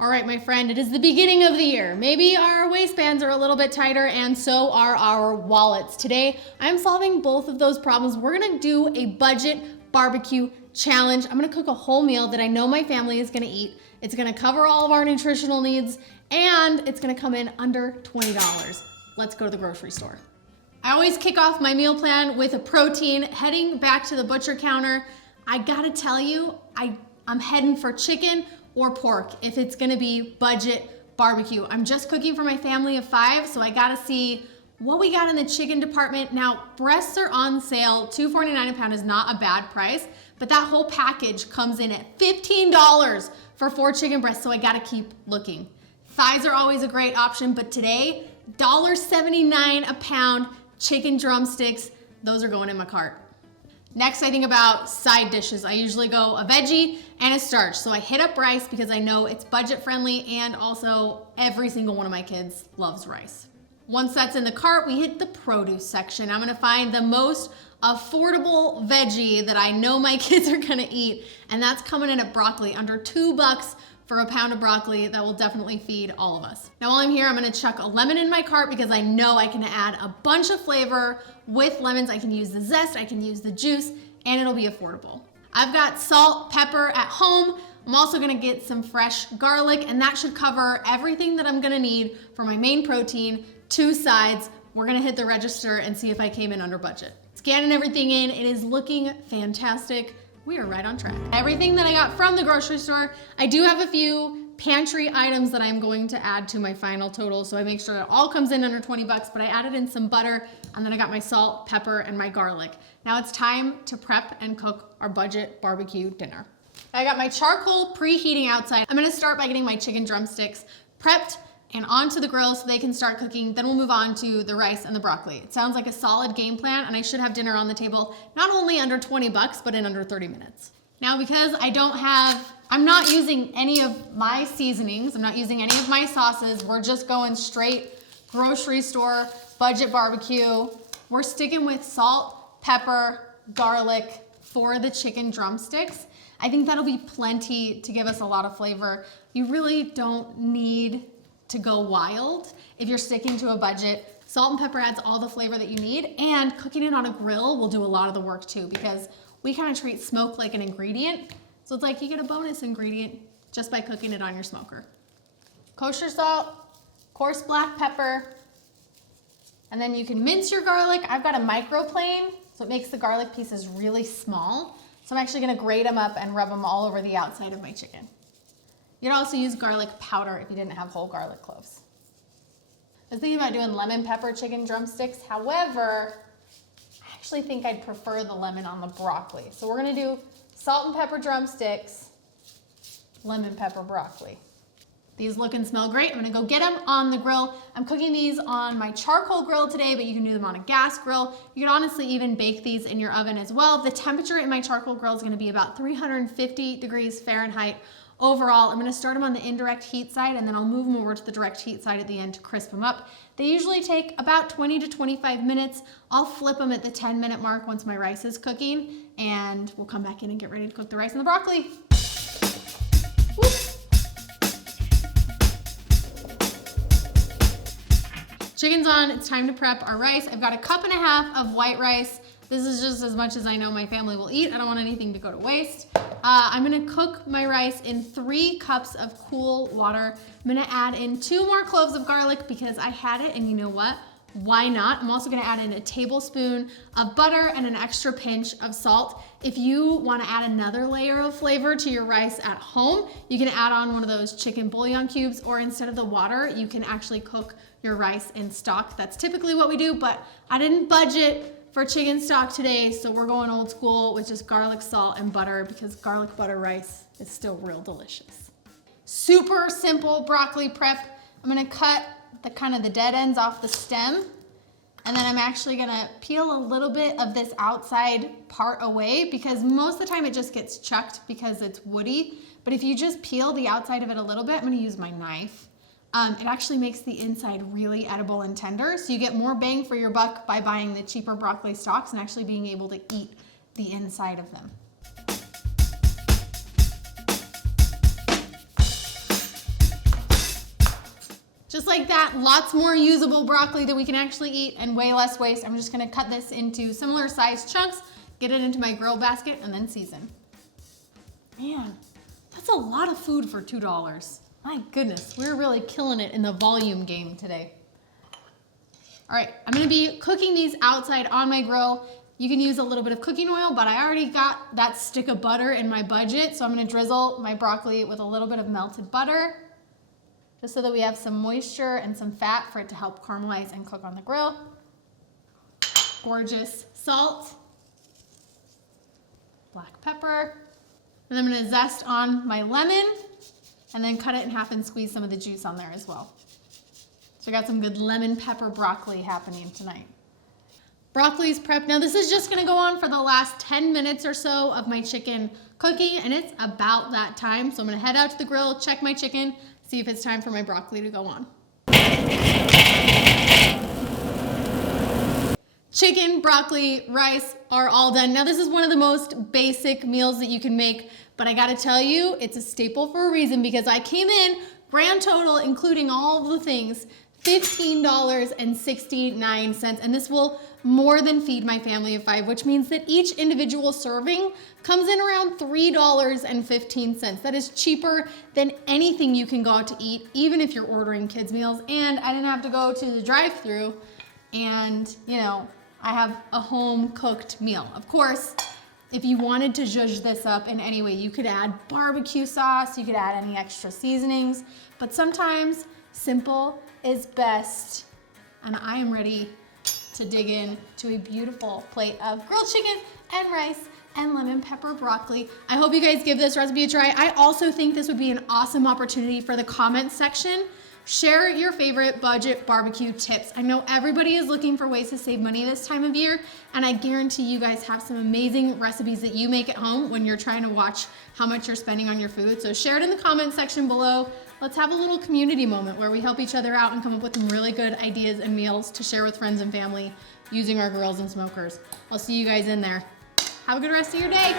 All right, my friend, it is the beginning of the year. Maybe our waistbands are a little bit tighter and so are our wallets. Today, I'm solving both of those problems. We're gonna do a budget barbecue challenge. I'm gonna cook a whole meal that I know my family is gonna eat. It's gonna cover all of our nutritional needs and it's gonna come in under $20. Let's go to the grocery store. I always kick off my meal plan with a protein. Heading back to the butcher counter, I gotta tell you, I'm heading for chicken or pork if it's gonna be budget barbecue. I'm just cooking for my family of 5, so I gotta see what we got in the chicken department. Now, breasts are on sale. $2.49 a pound is not a bad price, but that whole package comes in at $15 for 4 chicken breasts, so I gotta keep looking. Thighs are always a great option, but today, $1.79 a pound chicken drumsticks. Those are going in my cart. Next, I think about side dishes. I usually go a veggie and a starch. So I hit up rice because I know it's budget friendly and also every single one of my kids loves rice. Once that's in the cart, we hit the produce section. I'm gonna find the most affordable veggie that I know my kids are gonna eat, and that's coming in at broccoli, under $2 for a pound of broccoli. That will definitely feed all of us. Now while I'm here, I'm gonna chuck a lemon in my cart because I know I can add a bunch of flavor with lemons. I can use the zest, I can use the juice, and it'll be affordable. I've got salt, pepper at home. I'm also gonna get some fresh garlic, and that should cover everything that I'm gonna need for my main protein, 2 sides. We're gonna hit the register and see if I came in under budget. Scanning everything in, it is looking fantastic. We are right on track. Everything that I got from the grocery store, I do have a few pantry items that I'm going to add to my final total, so I make sure it all comes in under $20, but I added in some butter, and then I got my salt, pepper, and my garlic. Now it's time to prep and cook our budget barbecue dinner. I got my charcoal preheating outside. I'm gonna start by getting my chicken drumsticks prepped and onto the grill so they can start cooking. Then we'll move on to the rice and the broccoli. It sounds like a solid game plan, and I should have dinner on the table not only under $20, but in under 30 minutes. Now, because I'm not using any of my seasonings, I'm not using any of my sauces, we're just going straight grocery store, budget barbecue. We're sticking with salt, pepper, garlic for the chicken drumsticks. I think that'll be plenty to give us a lot of flavor. You really don't need to go wild if you're sticking to a budget. Salt and pepper adds all the flavor that you need, and cooking it on a grill will do a lot of the work too, because we kind of treat smoke like an ingredient. So it's like you get a bonus ingredient just by cooking it on your smoker. Kosher salt, coarse black pepper, and then you can mince your garlic. I've got a microplane, so it makes the garlic pieces really small. So I'm actually gonna grate them up and rub them all over the outside of my chicken. You could also use garlic powder if you didn't have whole garlic cloves. I was thinking about doing lemon pepper chicken drumsticks. However, I actually think I'd prefer the lemon on the broccoli. So we're gonna do salt and pepper drumsticks, lemon pepper broccoli. These look and smell great. I'm gonna go get them on the grill. I'm cooking these on my charcoal grill today, but you can do them on a gas grill. You can honestly even bake these in your oven as well. The temperature in my charcoal grill is gonna be about 350 degrees Fahrenheit. Overall, I'm gonna start them on the indirect heat side, and then I'll move them over to the direct heat side at the end to crisp them up. They usually take about 20 to 25 minutes. I'll flip them at the 10-minute mark once my rice is cooking, and we'll come back in and get ready to cook the rice and the broccoli. Woo. Chicken's on, it's time to prep our rice. I've got 1.5 cups of white rice. This is just as much as I know my family will eat. I don't want anything to go to waste. I'm gonna cook my rice in 3 cups of cool water. I'm gonna add in 2 more cloves of garlic because I had it, and you know what? Why not? I'm also gonna add in a tablespoon of butter and an extra pinch of salt. If you wanna add another layer of flavor to your rice at home, you can add on one of those chicken bouillon cubes, or instead of the water, you can actually cook your rice in stock. That's typically what we do, but I didn't budget for chicken stock today, so we're going old school with just garlic, salt, and butter, because garlic butter rice is still real delicious. Super simple broccoli prep. I'm gonna cut the dead ends off the stem, and then I'm actually gonna peel a little bit of this outside part away, because most of the time it just gets chucked because it's woody. But if you just peel the outside of it a little bit, I'm gonna use my knife. It actually makes the inside really edible and tender, so you get more bang for your buck by buying the cheaper broccoli stalks and actually being able to eat the inside of them. Just like that, lots more usable broccoli that we can actually eat and way less waste. I'm just gonna cut this into similar sized chunks, get it into my grill basket, and then season. Man, that's a lot of food for $2. My goodness, we're really killing it in the volume game today. All right, I'm gonna be cooking these outside on my grill. You can use a little bit of cooking oil, but I already got that stick of butter in my budget, so I'm gonna drizzle my broccoli with a little bit of melted butter, just so that we have some moisture and some fat for it to help caramelize and cook on the grill. Gorgeous salt, black pepper, and I'm gonna zest on my lemon and then cut it in half and squeeze some of the juice on there as well. So I got some good lemon pepper broccoli happening tonight. Broccoli's prepped. Now this is just gonna go on for the last 10 minutes or so of my chicken cooking, and it's about that time. So I'm gonna head out to the grill, check my chicken, see if it's time for my broccoli to go on. Chicken, broccoli, rice are all done. Now this is one of the most basic meals that you can make, but I gotta tell you, it's a staple for a reason because I came in, grand total, including all of the things, $15.69, and this will more than feed my family of 5, which means that each individual serving comes in around $3.15. That is cheaper than anything you can go out to eat, even if you're ordering kids' meals. And I didn't have to go to the drive-thru, and I have a home-cooked meal. Of course, if you wanted to zhuzh this up in any way, you could add barbecue sauce, you could add any extra seasonings, but sometimes simple is best. And I am ready to dig in to a beautiful plate of grilled chicken and rice and lemon pepper broccoli. I hope you guys give this recipe a try. I also think this would be an awesome opportunity for the comments section. Share your favorite budget barbecue tips. I know everybody is looking for ways to save money this time of year, and I guarantee you guys have some amazing recipes that you make at home when you're trying to watch how much you're spending on your food. So share it in the comments section below. Let's have a little community moment where we help each other out and come up with some really good ideas and meals to share with friends and family using our grills and smokers. I'll see you guys in there. Have a good rest of your day.